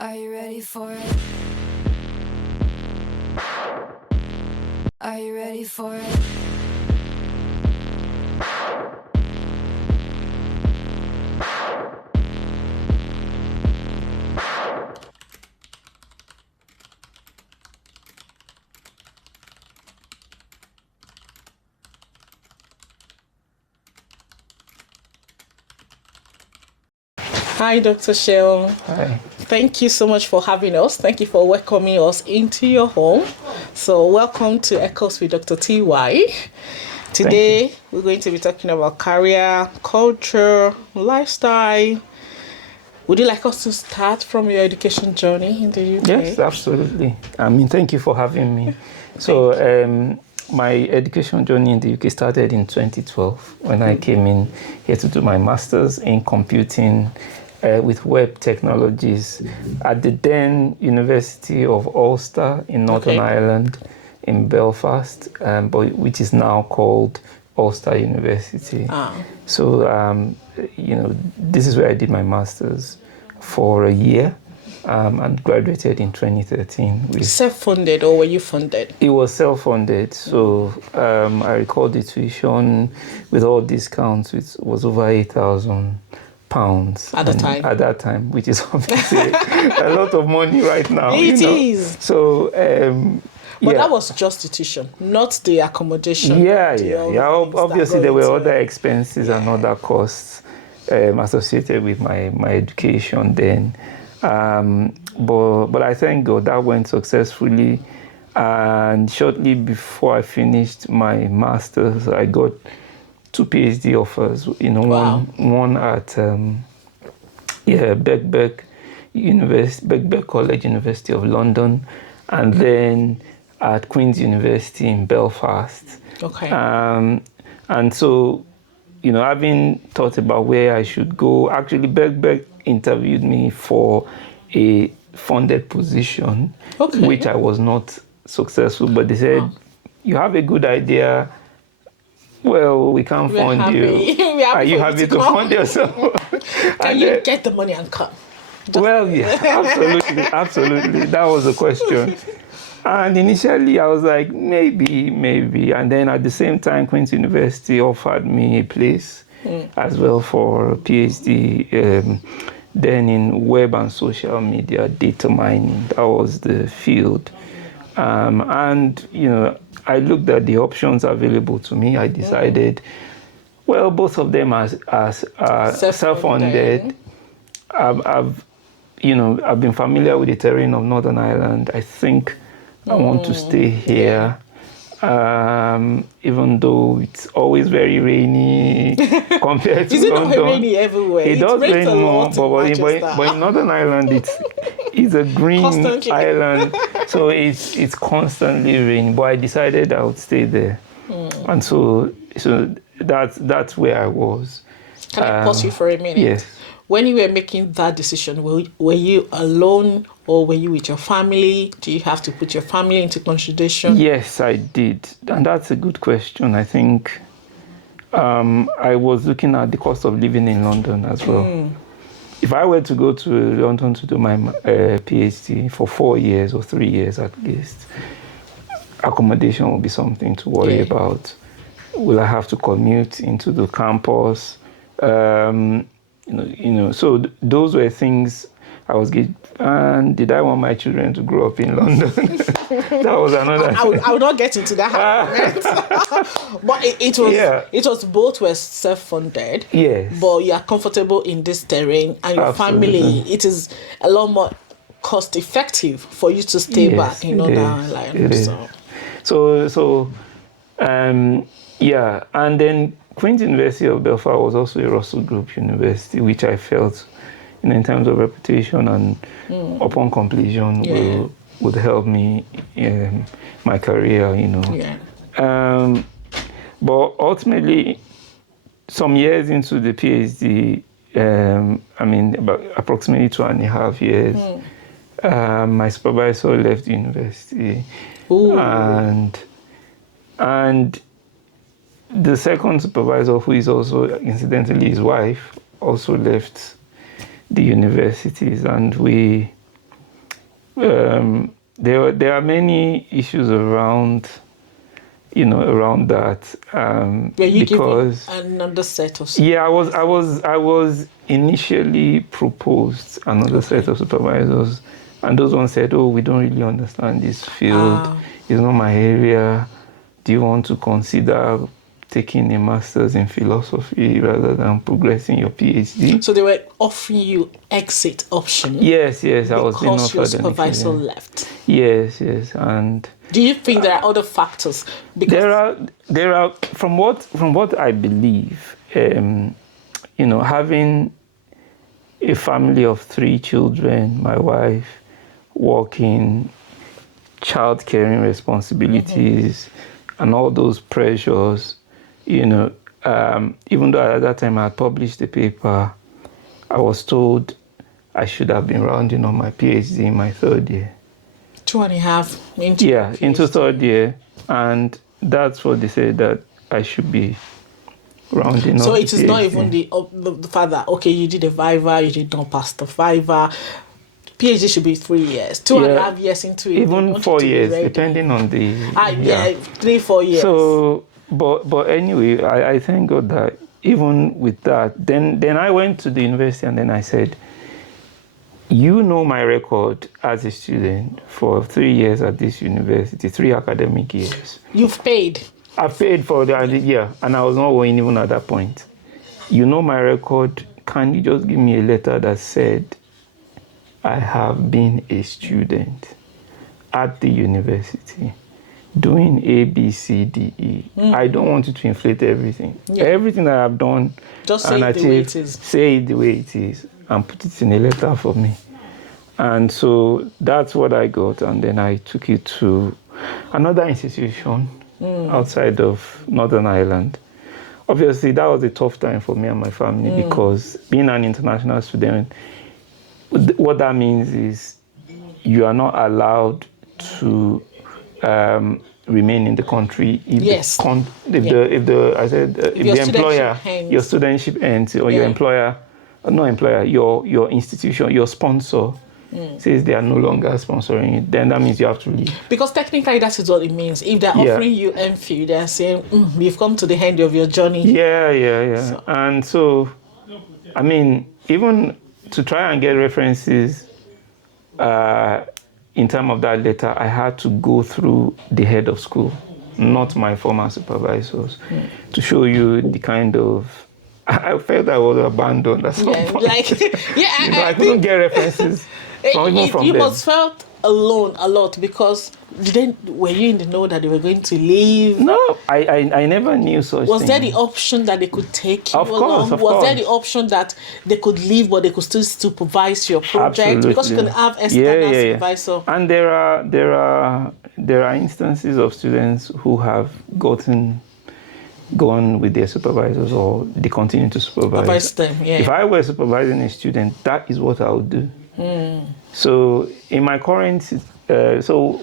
Are you ready for it? Are you ready for it? Hi, Dr. Seun. Hi. Thank you so much for having us. Thank you for welcoming us into your home. So, welcome to Echoes with Dr. TY. Today, we're going to be talking about career, culture, lifestyle. Would you like us to start from your education journey in the UK? Yes, absolutely. Thank you for having me. So, my education journey in the UK started in 2012 when I came in here to do my master's in computing with web technologies at the then University of Ulster in Northern Ireland in Belfast, but which is now called Ulster University. So, this is where I did my master's for a year. And graduated in 2013. Self-funded, or were you funded? It was self-funded. So I recall the tuition with all discounts, it was over £8,000 at that time, which is obviously a lot of money right now. It is. So but that was just the tuition, not the accommodation. Yeah. Obviously, there were other expenses and other costs associated with my education then. But I thank God that went successfully. And shortly before I finished my master's, I got 2 PhD offers. One at Birkbeck College, University of London, and then at Queen's University in Belfast. And so, having thought about where I should go, actually Birkbeck interviewed me for a funded position, which I was not successful, but they said, you have a good idea. Well, we can't fund you. Are you happy to fund yourself? Can you get the money and come? Absolutely. That was the question. And initially I was like, maybe. And then at the same time, Queen's University offered me a place as well for a PhD, then in web and social media data mining. That was the field. And, I looked at the options available to me. I decided, both of them are self-funded. I've been familiar with the terrain of Northern Ireland. I think I want to stay here, even though it's always very rainy compared to London. Is it not rainy everywhere? It does rain more, but in Northern Ireland, it's a green island, so it's constantly raining. But I decided I would stay there, and so that's where I was. Can I pause you for a minute? Yes. When you were making that decision, were you alone or were you with your family? Do you have to put your family into consideration? Yes, I did. And that's a good question. I think I was looking at the cost of living in London as well. If I were to go to London to do my PhD for 4 years or 3 years at least, accommodation will be something to worry about. Will I have to commute into the campus? So those were things I was getting. And did I want my children to grow up in London? That was another. I would not get into that. But it was both were self-funded. Yes. But you are comfortable in this terrain, and your family. It is a lot more cost-effective for you to stay back in Northern Ireland. And then Queen's University of Belfast was also a Russell Group university, which I felt, in terms of reputation and upon completion, would help me in my career, But ultimately, some years into the PhD, about approximately 2.5 years, my supervisor left the university. And the second supervisor, who is also incidentally his wife, also left the universities, and we there are many issues around, around that. Were you because given another set of yeah, I was initially proposed another set of supervisors, and those ones said, "Oh, we don't really understand this field. It's not my area. Do you want to consider taking a master's in philosophy rather than progressing your PhD?" So they were offering you exit option. Yes, I was being offered because your supervisor an exit. left. Yes, and do you think there are other factors? Because there are from what I believe, having a family of 3 children, my wife, working, child caring responsibilities, and all those pressures, even though at that time I had published the paper, I was told I should have been rounding on my PhD in my 3rd year. 2.5 into into 3rd year, and that's what they said, that I should be rounding up. So it is PhD. not even the fact that, okay, you did a Viva, you did not pass the Viva. PhD should be 3 years, 2.5 years into it. Even 4 years, depending on the 3-4 years. So, but anyway, I thank God that even with that, then I went to the university and then I said, my record as a student for 3 years at this university, 3 academic years. You've paid. I paid for the year, and I was not going even at that point. My record. Can you just give me a letter that said I have been a student at the university doing A, B, C, D, E. I don't want you to inflate everything. Yeah. Everything that I've done just say it the way it is. Say it the way it is and put it in a letter for me. And so that's what I got, and then I took it to another institution outside of Northern Ireland. Obviously, that was a tough time for me and my family because being an international student, what that means is you are not allowed to remain in the country if the employer, your studentship ends, or your employer, your institution, your sponsor says they are no longer sponsoring it, then that means you have to leave. Because technically that is what it means. If they're offering you MPhil, they're saying, you've come to the end of your journey. Yeah. And so, I mean, even to try and get references in terms of that letter, I had to go through the head of school, not my former supervisors, to show you the kind of... I felt I was abandoned at some point. I couldn't get references from you them. must felt alone a lot because were you in the know that they were going to leave? No, I never knew such Was thing. there the option that they could take you along? Was there the option that they could leave but they could still supervise your project? Absolutely. Because you can have external supervisor. And there are instances of students who have gone with their supervisors, or they continue to supervise them. If I were supervising a student, that is what I would do. So in my current, so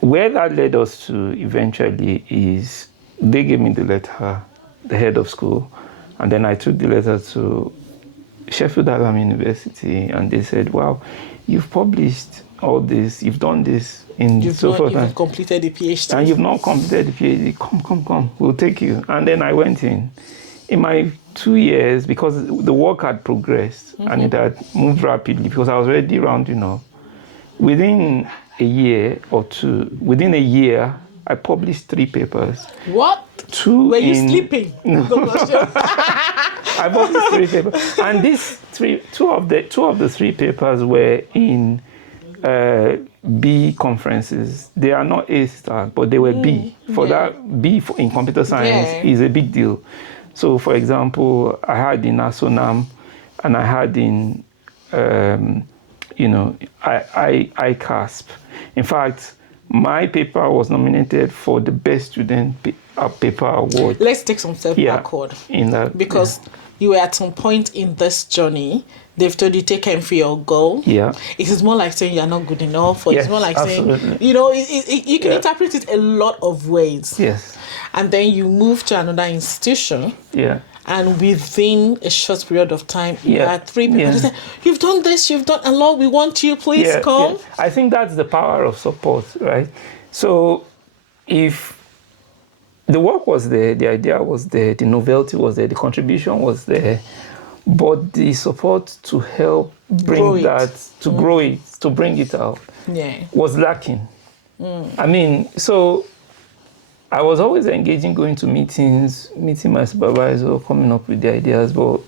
where that led us to eventually is they gave me the letter, the head of school, and then I took the letter to Sheffield Hallam University, and they said, "Wow, you've published all this, you've done this in so forth, you've completed the PhD, and you've not completed the PhD. Come, we'll take you." And then I went in my 2 years, because the work had progressed and it had moved rapidly, because I was already rounding up. Within a year or two, I published 3 papers. What? 2 Were you sleeping? No. I published 3 papers, and these 2 of the 3 papers were in B conferences. They are not A-star, but they were B. That B in computer science is a big deal. So, for example, I had in ASONAM, and I had in, ICASP. In fact, my paper was nominated for the Best Student Paper Award. Let's take some step backward. In that, because you were at some point in this journey, they've told you take MPhil or go. Yeah. It is more like saying you're not good enough, or it's more like absolutely. saying, you can interpret it a lot of ways. Yes. And then you move to another institution. Yeah. and within a short period of time, you had 3 people. They said, you've done this, you've done, and Lord, we want you, please come. Yeah. I think that's the power of support, right? So if the work was there, the idea was there, the novelty was there, the contribution was there, but the support to help bring that, to grow it, to bring it out, was lacking. I mean, so I was always engaging, going to meetings, meeting my supervisor, coming up with the ideas, but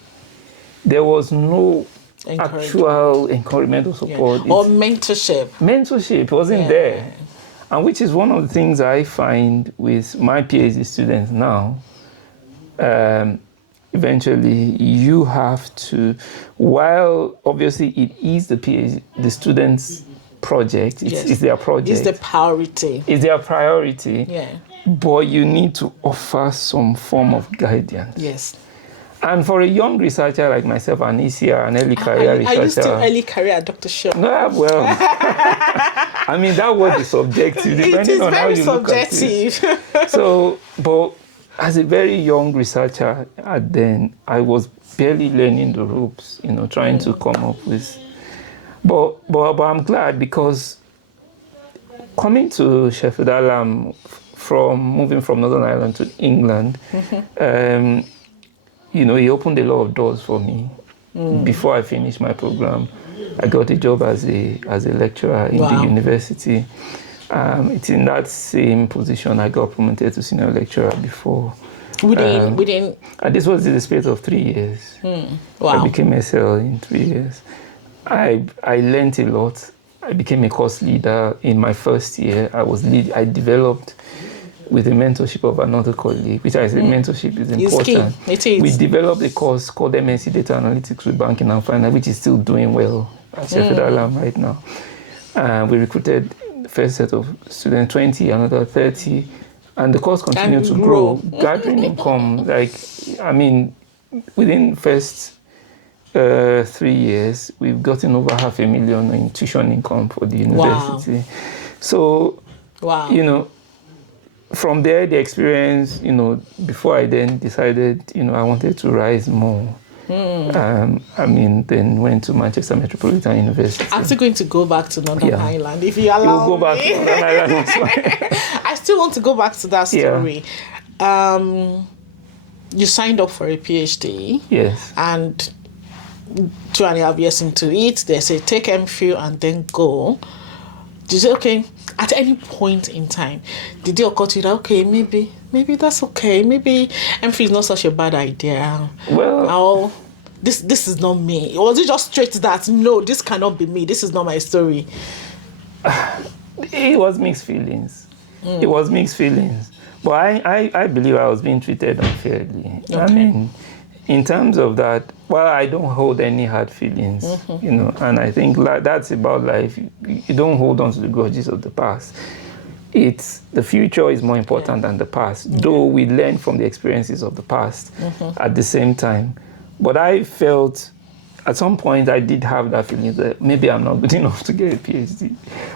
there was no actual encouragement or support. Or mentorship. Mentorship wasn't there. And which is one of the things I find with my PhD students now. Eventually, you have to, while obviously it is the PhD, the students' project, it's their project. It's the priority. It's their priority. Yeah. But you need to offer some form of guidance. Yes. And for a young researcher like myself, an ECR, an early career researcher. Are you still early career, Dr. Seun? No, well, I mean, that word is subjective, depending on how you look at it. So, but as a very young researcher, then I was barely learning the ropes, trying to come up with. But I'm glad because coming to Sheffield Hallam, moving from Northern Ireland to England, he opened a lot of doors for me. Before I finished my program, I got a job as a lecturer in the university. It's in that same position I got promoted to senior lecturer before. Within this was in the space of 3 years. I became SL in 3 years. I learned a lot. I became a course leader in my first year. I developed with the mentorship of another colleague, which I say mentorship is important. It is. We developed a course called MSc Data Analytics with Banking and Finance, which is still doing well at Sheffield Hallam right now. We recruited the first set of students, 20, another 30, and the course continued to grow, gathering income. Within first 3 years, we've gotten over $500,000 in tuition income for the university. So, from there, the experience, before I then decided, I wanted to rise more. Then went to Manchester Metropolitan University. I'm still going to go back to Northern Ireland, if you allow You'll go back me. to Northern Ireland. I still want to go back to that story. You signed up for a PhD. Yes. And 2.5 years into it, they say take MPhil and then go. Did you say, okay, at any point in time, did it occur to you that, okay, maybe that's okay, maybe MPhil is not such a bad idea? Well, this is not me. Or was it just straight that, no, this cannot be me, this is not my story? It was mixed feelings. It was mixed feelings. But I believe I was being treated unfairly. Okay. In terms of that, I don't hold any hard feelings, and I think that's about life. You don't hold on to the grudges of the past. The future is more important than the past, though we learn from the experiences of the past at the same time. But I felt at some point I did have that feeling that maybe I'm not good enough to get a PhD.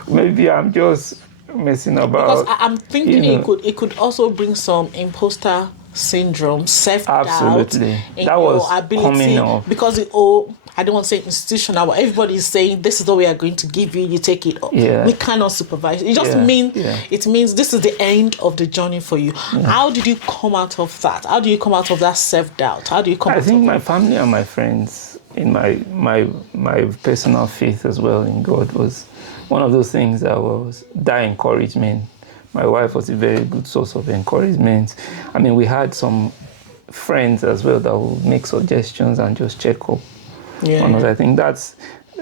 Maybe I'm just messing about. Because I'm thinking it could also bring some imposter syndrome, self-doubt. Absolutely. In that was your ability, coming up. because I don't want to say institutional, but everybody is saying this is what we are going to give you, you take it up. Yeah. We cannot supervise. It just means it means this is the end of the journey for you. How did you come out of that? How do you come out of that self-doubt? How do you come out of that? I think my family and my friends, in my personal faith as well in God, was one of those things that encouragement. My wife was a very good source of encouragement. We had some friends as well that would make suggestions and just check up on us.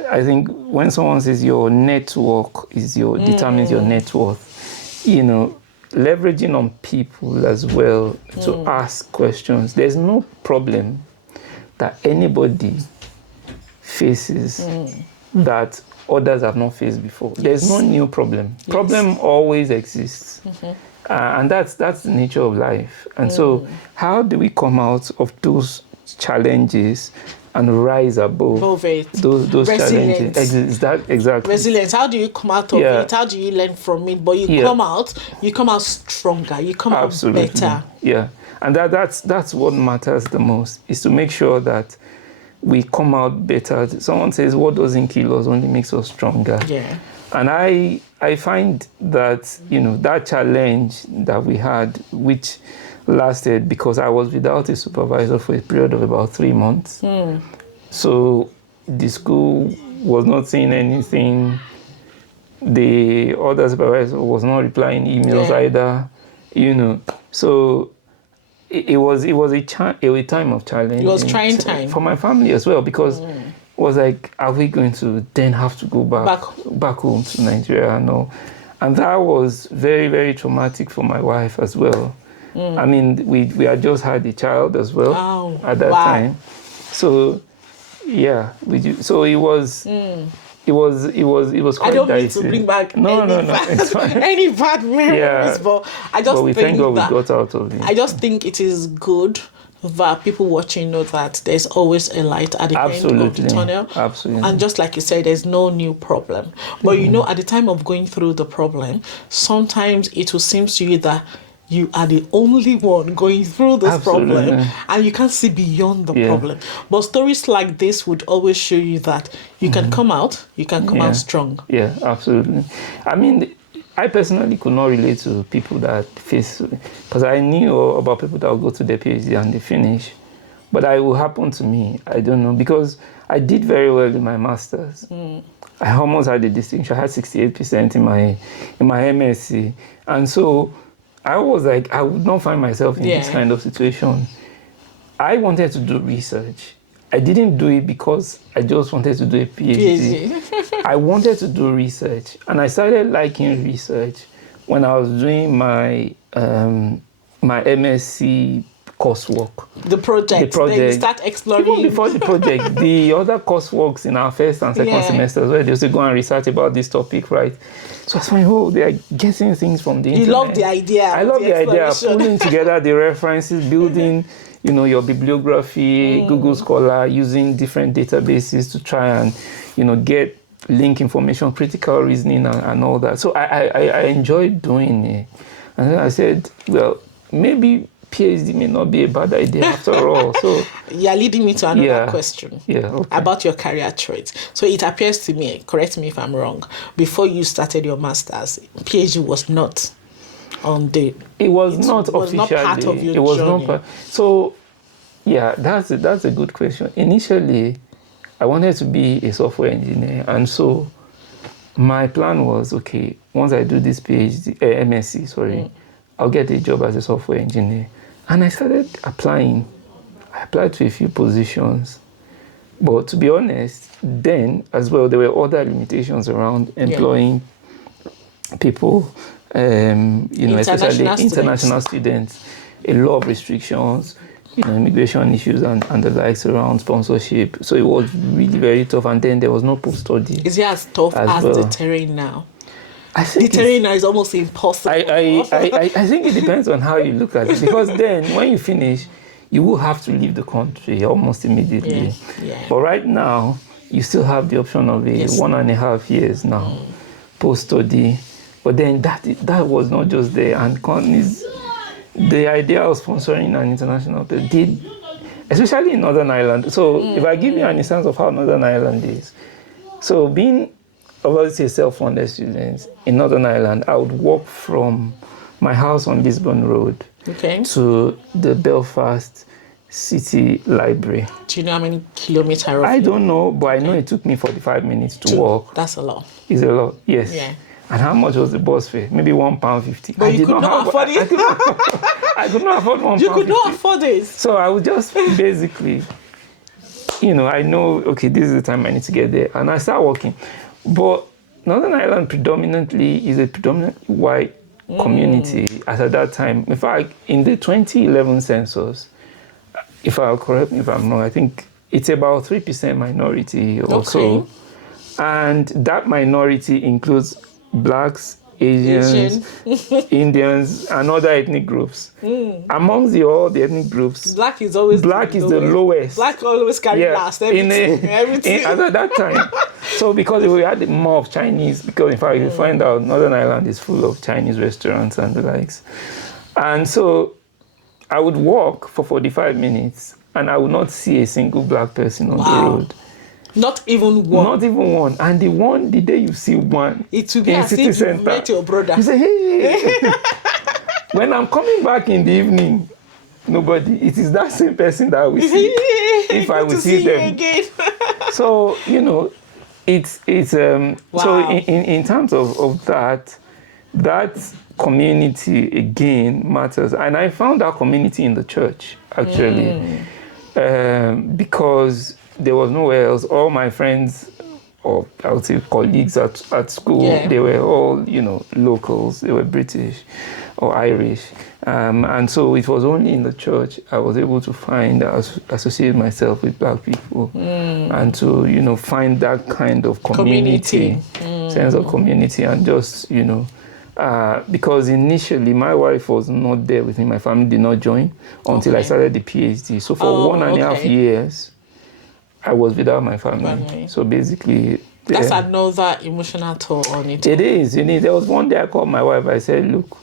I think when someone says your network determines your net worth, leveraging on people as well to ask questions. There's no problem that anybody faces that others have not faced before. There's no new problem. Problem always exists. And that's the nature of life. And so how do we come out of those challenges and rise Above it. those Resilience. challenges. Is that exactly? Resilience. How do you come out of Yeah. it? How do you learn from it? But you come out stronger. You come Absolutely. out better. Yeah. And that's what matters the most, is to make sure that we come out better. Someone says, what doesn't kill us only makes us stronger. Yeah. And I find that, that challenge that we had, which lasted because I was without a supervisor for a period of about 3 months. So the school was not saying anything. The other supervisor was not replying emails either, So it was a time of challenge. It was trying time for my family as well, because it was like, are we going to then have to go back home to Nigeria? No. And that was very, very traumatic for my wife as well. I mean, we had just had a child as well at that time. So yeah, so it was quite I don't dicey. need to bring back no, it's fine. any bad memories, but I just we thank God we got out of it. I just think it is good that people watching know that there's always a light at the end of the tunnel. Absolutely. And just like you said, there's no new problem. But at the time of going through the problem, sometimes it will seem to you that you are the only one going through this problem, and you can't see beyond the problem. But stories like this would always show you that you can come out, out strong. Yeah, absolutely. I mean, I personally could not relate to people that face, because I knew about people that would go to their PhD and they finish. But it will happen to me. I don't know, because I did very well in my master's. I almost had a distinction. I had 68% in my MSc, and so I was like, I would not find myself in this kind of situation. I wanted to do research. I didn't do it because I just wanted to do a PhD. I wanted to do research, and I started liking research when I was doing my my MSc coursework. The project. Then you start exploring. Even before the project, the other courseworks in our first and second semesters, where they used to go and research about this topic, right? So I was like, they are getting things from the internet. You love the idea. I love the idea, pulling together the references, building, your bibliography, Google Scholar, using different databases to try and, get link information, critical reasoning, and all that. So I enjoyed doing it. And then I said, well, maybe PhD may not be a bad idea after all. So you're leading me to another question about your career choice. So it appears to me, correct me if I'm wrong, before you started your master's, PhD was not on the... It was not officially. Not part of your it was journey. Not part. So, that's a good question. Initially, I wanted to be a software engineer, and so my plan was, okay, once I do this PhD, MSc, I'll get a job as a software engineer. And I started applying. I applied to a few positions. But to be honest, then as well, there were other limitations around employing people, especially international students. A lot of restrictions, immigration issues and the likes around sponsorship. So it was really very tough. And then there was no post-study. Is it as tough as the terrain now? I think the terrain now is almost impossible. I think it depends on how you look at it. Because then, when you finish, you will have to leave the country almost immediately. But right now, you still have the option of 1.5 years now, post-study. But then that was not just there. And companies, the idea of sponsoring an international did, especially in Northern Ireland. So if I give you an instance of how Northern Ireland is. So being obviously a self-funded student in Northern Ireland, I would walk from my house on Lisbon Road to the Belfast City Library. Do you know how many kilometers? I don't know, but I know it took me 45 minutes to walk. That's a lot. It's a lot, yes. Yeah. And how much was the bus fare? Maybe £1.50. But you could not afford it. I could not afford £1.50. You could not afford it. So I would just basically, I know, okay, this is the time I need to get there. And I start walking. But Northern Ireland predominantly is a predominantly white community as at that time. In fact, in the 2011 census, if I'll correct me if I'm wrong, I think it's about 3% minority or so. And that minority includes Blacks, Asians, Indians, and other ethnic groups. Amongst all the ethnic groups, Black is always the lowest. Black always carry last. Everything. At that time. So because we had more of Chinese, because in fact you find out Northern Ireland is full of Chinese restaurants and the likes. And so I would walk for 45 minutes and I would not see a single black person on the road. Not even one. Not even one. And the day you see one, it will be in as city if you center, met your brother. you say, hey. When I'm coming back in the evening, nobody. It is that same person that we see. If I will see them again. So it's so in terms of that community again matters, and I found that community in the church actually, because there was nowhere else. All my friends, or I would say colleagues at school, they were all locals. They were British or Irish, and so it was only in the church I was able to associate myself with black people, and to find that kind of community. Sense of community, and just because initially my wife was not there with me. My family did not join until I started the PhD. So for 1.5 years, I was without my family. So basically, that's another emotional toll on it. It is. There was one day I called my wife. I said, "Look,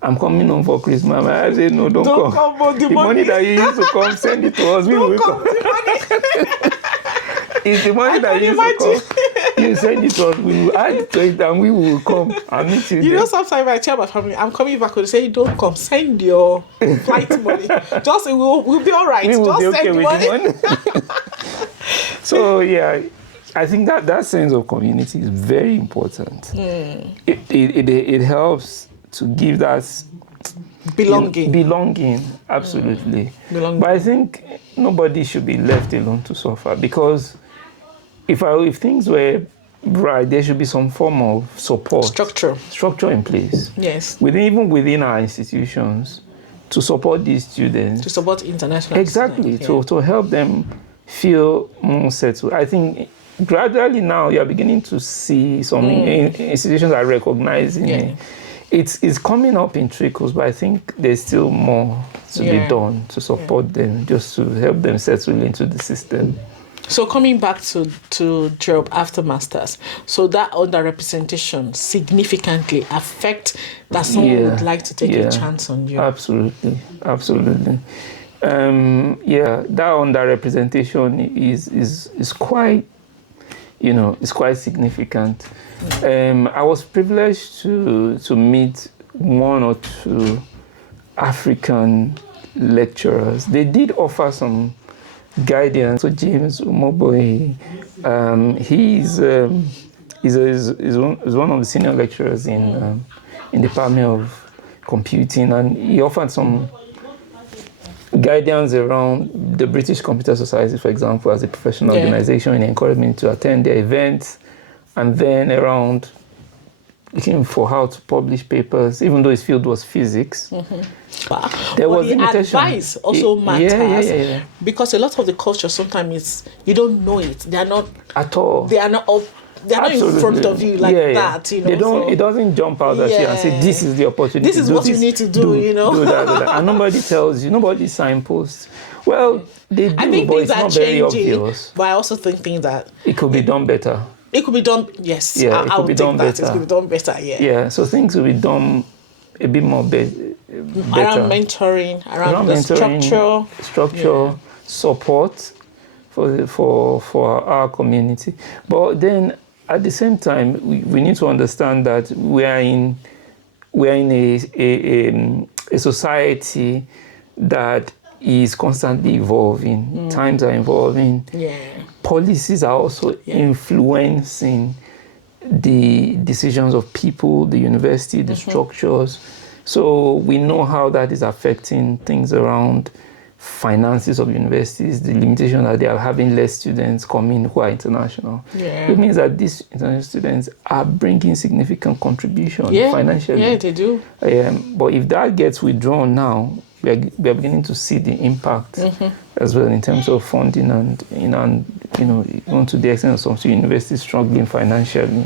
I'm coming home for Christmas." I said, "No, don't come. The money that you used to come, send it to us. We will come." It's the money that you used to come. You send it to us. We will add to it, and we will come and meet you. Sometimes I tell my family, "I'm coming back." They say, "Don't come. Send your flight money. Just we'll be all right. We will Just be okay send with the money." So I think that sense of community is very important. It helps to give that belonging, absolutely. Belonging. But I think nobody should be left alone to suffer, because if things were right, there should be some form of support, structure in place. Yes. Even within our institutions, to support these students, to support international exactly students, to help them feel more settled. I think gradually now you are beginning to see some institutions are recognizing it's coming up in trickles, but I think there's still more to be done to support them, just to help them settle into the system. So coming back to job after masters, so that underrepresentation significantly affect that someone would like to take a chance on you. Absolutely. That underrepresentation is quite, it's quite significant. I was privileged to meet one or two African lecturers. They did offer some guidance. So James Umoboy, he's one of the senior lecturers in the Department of Computing, and he offered some guidance around the British Computer Society, for example, as a professional organization, and encouraged me to attend their events, and then around looking for how to publish papers, even though his field was physics. There was the limitation. Advice also matters, because a lot of the culture sometimes you don't know it. They are not at all. They are not up. They're not in front of you like that. They don't. It doesn't jump out at you and say, "This is the opportunity. This is what you need to do." Do that. And nobody tells you. Nobody signposts. Well, they do, I think but things it's are not very changing. obvious. But I also think that it could be done better. It could be done. Yes. Yeah, I would think that it could be done better. Yeah. Yeah. So things will be done a bit more better. Around mentoring, around the structure, support for our community. But then at the same time, we need to understand that we are in a society that is constantly evolving. Times are evolving. Policies are also influencing the decisions of people, the university, the structures. So we know how that is affecting things around finances of universities, the limitation that they are having less students coming who are international. It means that these international students are bringing significant contribution financially. Yeah, they do. But if that gets withdrawn now, we are beginning to see the impact as well in terms of funding and even to the extent of some universities struggling financially.